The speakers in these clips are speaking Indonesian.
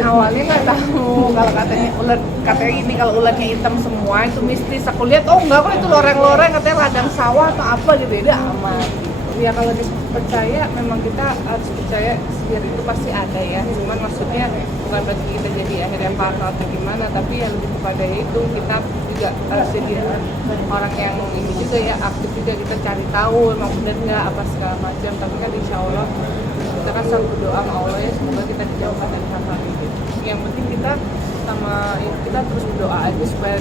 Awalnya nggak tahu kalau katanya ini kalau ularnya hitam semua itu mistis. Aku lihat oh enggak kok itu loreng-loreng katanya ladang sawah atau apa gitu, ya udah aman. Ya kalau dipercaya memang kita harus percaya sihir itu pasti ada ya. Cuman maksudnya bukan berarti kita jadi akhirnya parno atau gimana, tapi ya lebih kepada itu kita juga harus jadi orang yang ini juga ya, aktif juga, kita cari tahu emang benar nggak apa segala macam. Tapi kan insya Allah kita kan selalu berdoa sama Allah ya, semoga kita dijauhkan dari hal-hal itu. Yang penting kita sama ya, kita terus berdoa aja supaya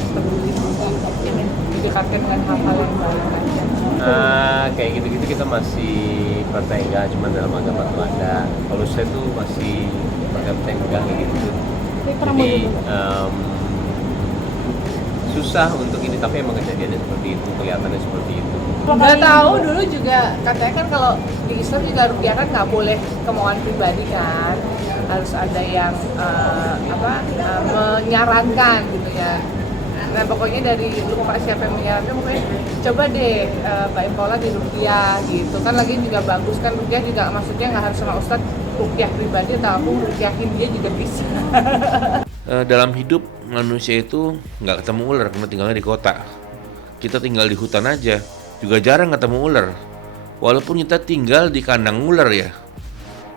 didekatkan dengan hal-hal yang baik aja. Kayak gitu-gitu kita masih percaya enggak, cuma dalam agama tuh ada. Kalau saya tuh masih percaya enggak kayak gitu. Jadi susah untuk ini, tapi emang kejadiannya seperti itu, kelihatannya seperti itu. Nggak tahu, dulu juga katanya kan kalau di Islam juga ruqyah kan nggak boleh kemauan pribadi kan, harus ada yang menyarankan gitu ya. Nah pokoknya dari lupa siapa yang menyarankan, pokoknya coba deh Mbak Impola di ruqyah gitu kan, lagi juga bagus kan ruqyah juga, maksudnya nggak harus sama ustadz, ruqyah pribadi atau aku ruqyahin dia juga bisa. Dalam hidup manusia itu nggak ketemu ular karena tinggalnya di kota. Kita tinggal di hutan aja juga jarang ketemu ular. Walaupun kita tinggal di kandang ular ya,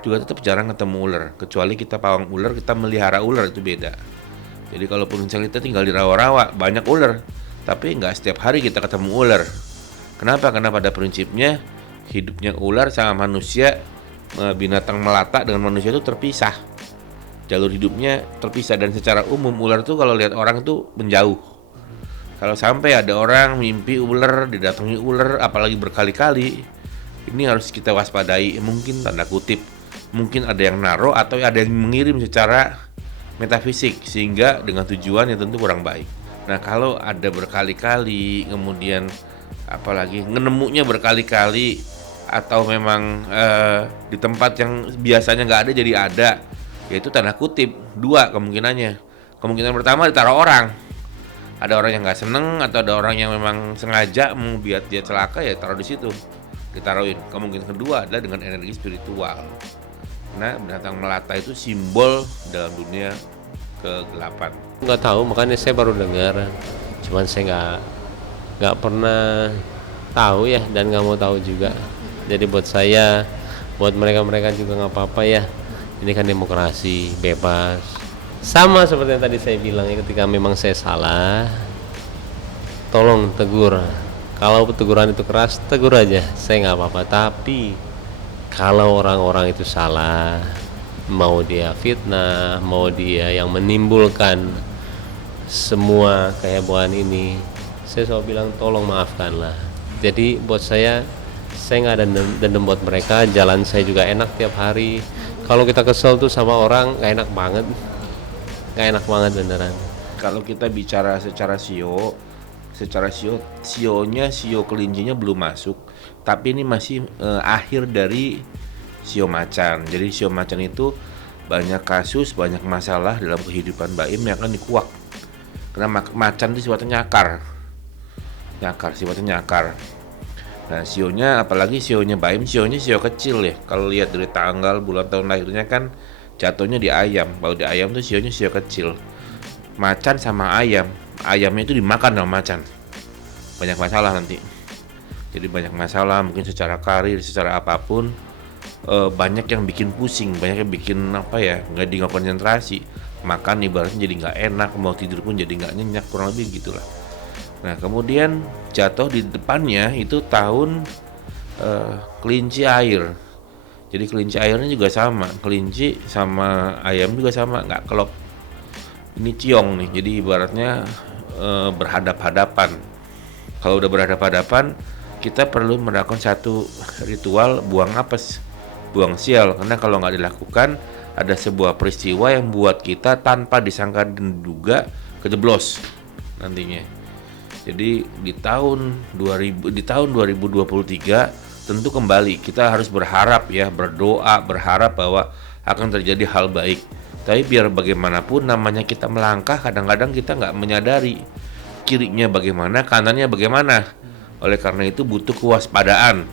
juga tetap jarang ketemu ular. Kecuali kita pawang ular, kita melihara ular, itu beda. Jadi kalaupun misalnya kita tinggal di rawa-rawa banyak ular, tapi nggak setiap hari kita ketemu ular. Kenapa? Karena pada prinsipnya hidupnya ular sama manusia, binatang melata dengan manusia itu terpisah. Jalur hidupnya terpisah, dan secara umum ular tuh kalau lihat orang tuh menjauh. Kalau sampai ada orang mimpi ular, didatangi ular, apalagi berkali-kali, ini harus kita waspadai. Mungkin tanda kutip, mungkin ada yang naruh atau ada yang mengirim secara metafisik, sehingga dengan tujuan yang tentu kurang baik. Nah kalau ada berkali-kali, kemudian apalagi nemunya berkali-kali, atau memang di tempat yang biasanya nggak ada jadi ada, yaitu tanda kutip dua kemungkinannya. Kemungkinan pertama ditaruh orang, ada orang yang nggak seneng atau ada orang yang memang sengaja mau biar dia celaka, ya taruh di situ, ditaruhin. Kemungkinan kedua adalah dengan energi spiritual. Nah binatang melata itu simbol dalam dunia kegelapan. Nggak tahu, makanya saya baru dengar, cuman saya nggak pernah tahu ya, dan nggak mau tahu juga. Jadi buat saya, buat mereka juga nggak apa-apa ya. Ini kan demokrasi, bebas. Sama seperti yang tadi saya bilang ya, ketika memang saya salah, tolong tegur. Kalau teguran itu keras, tegur aja, saya nggak apa-apa. Tapi kalau orang-orang itu salah, mau dia fitnah, mau dia yang menimbulkan semua kehebohan ini, saya selalu bilang tolong maafkanlah. Jadi buat saya nggak ada dendam buat mereka. Jalan saya juga enak tiap hari. Kalau kita kesel tuh sama orang, nggak enak banget beneran. Kalau kita bicara secara sio kelincinya belum masuk, tapi ini masih akhir dari sio macan. Jadi sio macan itu banyak kasus, banyak masalah dalam kehidupan Baim yang akan dikuak. Karena macan itu sifatnya nyakar. Nah sionya, apalagi sionya Baim, sionya sio kecil ya. Kalau lihat dari tanggal, bulan, tahun lahirnya kan jatuhnya di ayam. Kalau di ayam tuh sionya sio kecil. Macan sama ayamnya itu dimakan sama macan. Banyak masalah nanti. Jadi banyak masalah, mungkin secara karir, secara apapun. Banyak yang bikin pusing, banyak yang bikin nggak konsentrasi. Makan ibaratnya jadi nggak enak, mau tidur pun jadi nggak nyenyak, kurang lebih gitulah. Nah kemudian jatuh di depannya itu tahun kelinci air. Jadi kelinci airnya juga sama, kelinci sama ayam juga sama, nggak kelop. Ini ciong nih, jadi ibaratnya berhadap-hadapan. Kalau udah berhadap-hadapan, kita perlu melakukan satu ritual buang apes, buang sial. Karena kalau nggak dilakukan, ada sebuah peristiwa yang buat kita tanpa disangka dan diduga kejeblos nantinya. Jadi di tahun 2023 tentu kembali kita harus berharap ya, berdoa, berharap bahwa akan terjadi hal baik. Tapi biar bagaimanapun namanya kita melangkah, kadang-kadang kita nggak menyadari kirinya bagaimana, kanannya bagaimana. Oleh karena itu butuh kewaspadaan.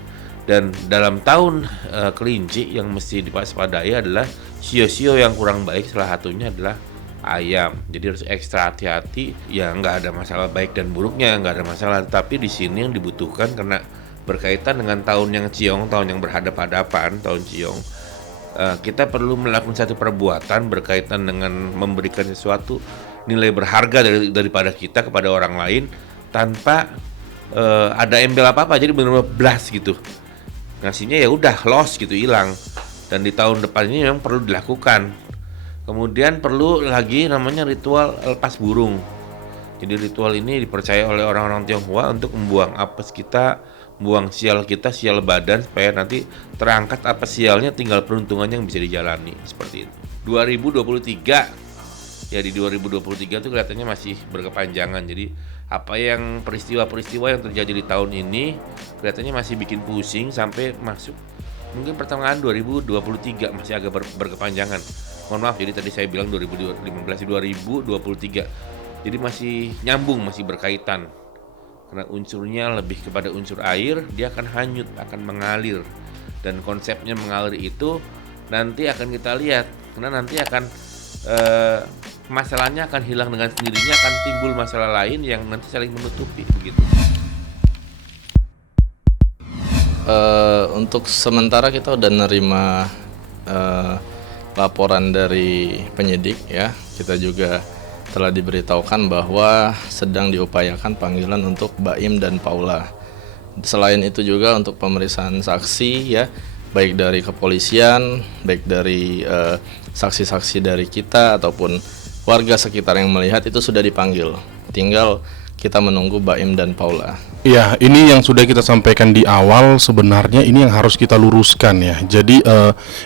Dan dalam tahun kelinci yang mesti diwaspadai adalah sio-sio yang kurang baik, salah satunya adalah ayam. Jadi harus ekstra hati-hati. Ya nggak ada masalah baik dan buruknya, nggak ada masalah. Tapi di sini yang dibutuhkan karena berkaitan dengan tahun yang ciong, tahun yang berhadap-hadapan, tahun ciong, kita perlu melakukan satu perbuatan berkaitan dengan memberikan sesuatu nilai berharga daripada kita kepada orang lain tanpa ada embel apa-apa. Jadi benar-benar blast gitu. Ngasihnya ya udah loss gitu, hilang. Dan di tahun depan ini memang perlu dilakukan. Kemudian perlu lagi namanya ritual lepas burung. Jadi ritual ini dipercaya oleh orang-orang Tionghoa untuk membuang apes kita, buang sial kita, sial badan, supaya nanti terangkat apes sialnya, tinggal peruntungannya yang bisa dijalani seperti itu. 2023 ya, di 2023 tuh kelihatannya masih berkepanjangan. Jadi apa yang peristiwa-peristiwa yang terjadi di tahun ini kelihatannya masih bikin pusing sampai masuk mungkin pertengahan 2023 masih agak berkepanjangan. Mohon maaf, jadi tadi saya bilang 2015 2023. Jadi masih nyambung, masih berkaitan. Karena unsurnya lebih kepada unsur air, dia akan hanyut, akan mengalir. Dan konsepnya mengalir itu nanti akan kita lihat, karena nanti akan masalahnya akan hilang dengan sendirinya, akan timbul masalah lain yang nanti saling menutupi begitu. Untuk sementara kita udah nerima laporan dari penyidik ya. Kita juga telah diberitahukan bahwa sedang diupayakan panggilan untuk Baim dan Paula. Selain itu juga untuk pemeriksaan saksi ya, baik dari kepolisian, baik dari saksi-saksi dari kita ataupun warga sekitar yang melihat itu sudah dipanggil. Tinggal kita menunggu Baim dan Paula. Ya, ini yang sudah kita sampaikan di awal, sebenarnya ini yang harus kita luruskan ya. Jadi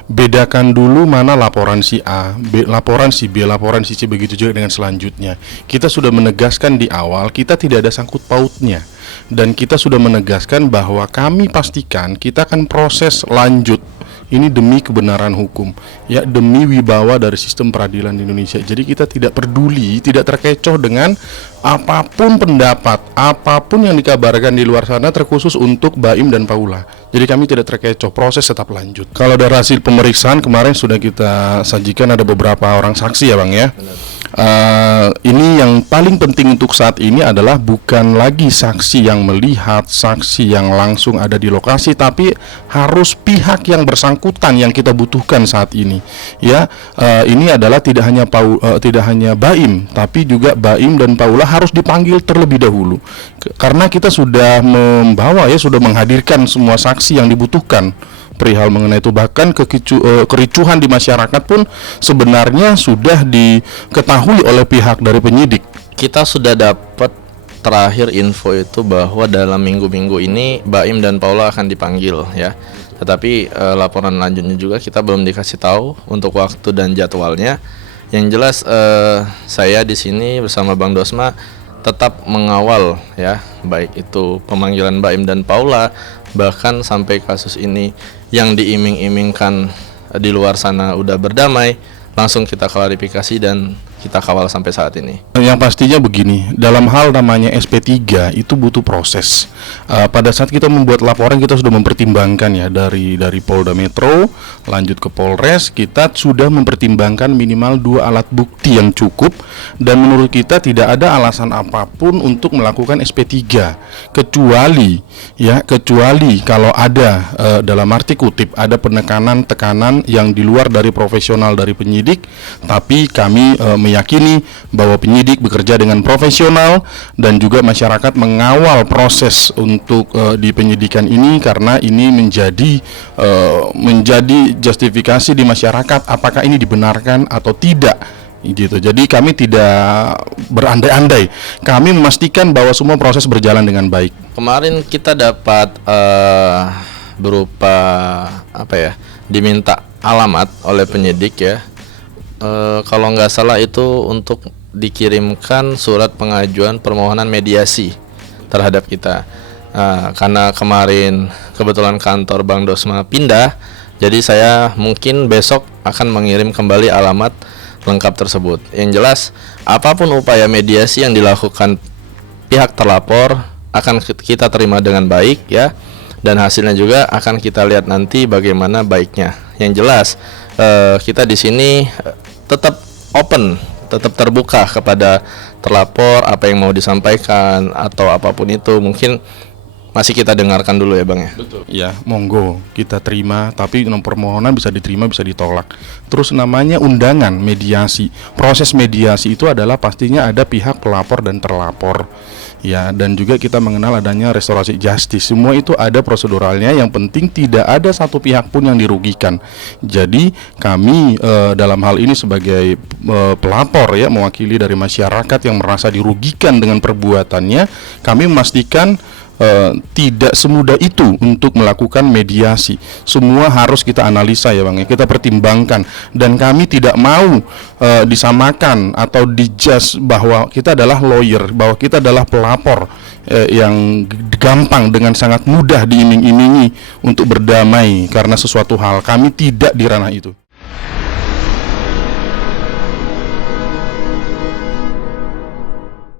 bedakan dulu mana laporan si A, laporan si B, laporan si C, begitu juga dengan selanjutnya. Kita sudah menegaskan di awal, kita tidak ada sangkut pautnya. Dan kita sudah menegaskan bahwa kami pastikan kita akan proses lanjut. Ini demi kebenaran hukum, ya, demi wibawa dari sistem peradilan di Indonesia. Jadi kita tidak peduli, tidak terkecoh dengan apapun pendapat, apapun yang dikabarkan di luar sana, terkhusus untuk Baim dan Paula. Jadi kami tidak terkecoh, proses tetap lanjut. Kalau dari hasil pemeriksaan kemarin sudah kita sajikan ada beberapa orang saksi ya Bang ya. Ini yang paling penting untuk saat ini adalah bukan lagi saksi yang melihat, saksi yang langsung ada di lokasi, tapi harus pihak yang bersangkutan yang kita butuhkan saat ini. Ya, ini adalah tidak hanya Baim, tapi juga Baim dan Paula harus dipanggil terlebih dahulu. Karena kita sudah membawa ya, sudah menghadirkan semua saksi yang dibutuhkan perihal mengenai itu. Bahkan kericuhan di masyarakat pun sebenarnya sudah diketahui oleh pihak dari penyidik. Kita sudah dapat terakhir info itu bahwa dalam minggu-minggu ini Baim dan Paula akan dipanggil ya. Tetapi laporan lanjutnya juga kita belum dikasih tahu untuk waktu dan jadwalnya. Yang jelas saya di sini bersama Bang Dosma tetap mengawal ya, baik itu pemanggilan Baim dan Paula, bahkan sampai kasus ini yang diiming-imingkan di luar sana udah berdamai, langsung kita klarifikasi dan kita kawal sampai saat ini. Yang pastinya begini, dalam hal namanya SP3 itu butuh proses. Pada saat kita membuat laporan, kita sudah mempertimbangkan ya, dari Polda Metro lanjut ke Polres, kita sudah mempertimbangkan minimal 2 alat bukti yang cukup, dan menurut kita tidak ada alasan apapun untuk melakukan SP3 kecuali kalau ada dalam arti kutip ada tekanan yang di luar dari profesional dari penyidik. Tapi kami meyakini bahwa penyidik bekerja dengan profesional dan juga masyarakat mengawal proses untuk di penyidikan ini, karena ini menjadi justifikasi di masyarakat apakah ini dibenarkan atau tidak gitu. Jadi kami tidak berandai-andai, kami memastikan bahwa semua proses berjalan dengan baik. Kemarin kita dapat berupa diminta alamat oleh penyidik ya. Kalau nggak salah itu untuk dikirimkan surat pengajuan permohonan mediasi terhadap kita. Karena kemarin kebetulan kantor Bang Dosma pindah, jadi saya mungkin besok akan mengirim kembali alamat lengkap tersebut. Yang jelas apapun upaya mediasi yang dilakukan pihak terlapor akan kita terima dengan baik ya. dan hasilnya juga akan kita lihat nanti bagaimana baiknya. Yang jelas kita di sini tetap open, tetap terbuka kepada terlapor, apa yang mau disampaikan atau apapun itu mungkin masih kita dengarkan dulu ya Bang ya. Betul. Ya, monggo kita terima, tapi permohonan bisa diterima, bisa ditolak. Terus namanya undangan mediasi. Proses mediasi itu adalah pastinya ada pihak pelapor dan terlapor. Ya, dan juga kita mengenal adanya restorasi justice. Semua itu ada proseduralnya, yang penting tidak ada satu pihak pun yang dirugikan. Jadi kami dalam hal ini sebagai pelapor ya, mewakili dari masyarakat yang merasa dirugikan dengan perbuatannya, kami memastikan tidak semudah itu untuk melakukan mediasi. Semua harus kita analisa ya Bang ya, kita pertimbangkan, dan kami tidak mau disamakan atau dijudge bahwa kita adalah lawyer, bahwa kita adalah pelapor yang gampang dengan sangat mudah diiming-imingi untuk berdamai karena sesuatu hal. Kami tidak di ranah itu.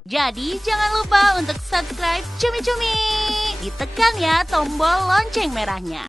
Jadi jangan lupa untuk subscribe Cumi Cumi. Ditekan ya tombol lonceng merahnya.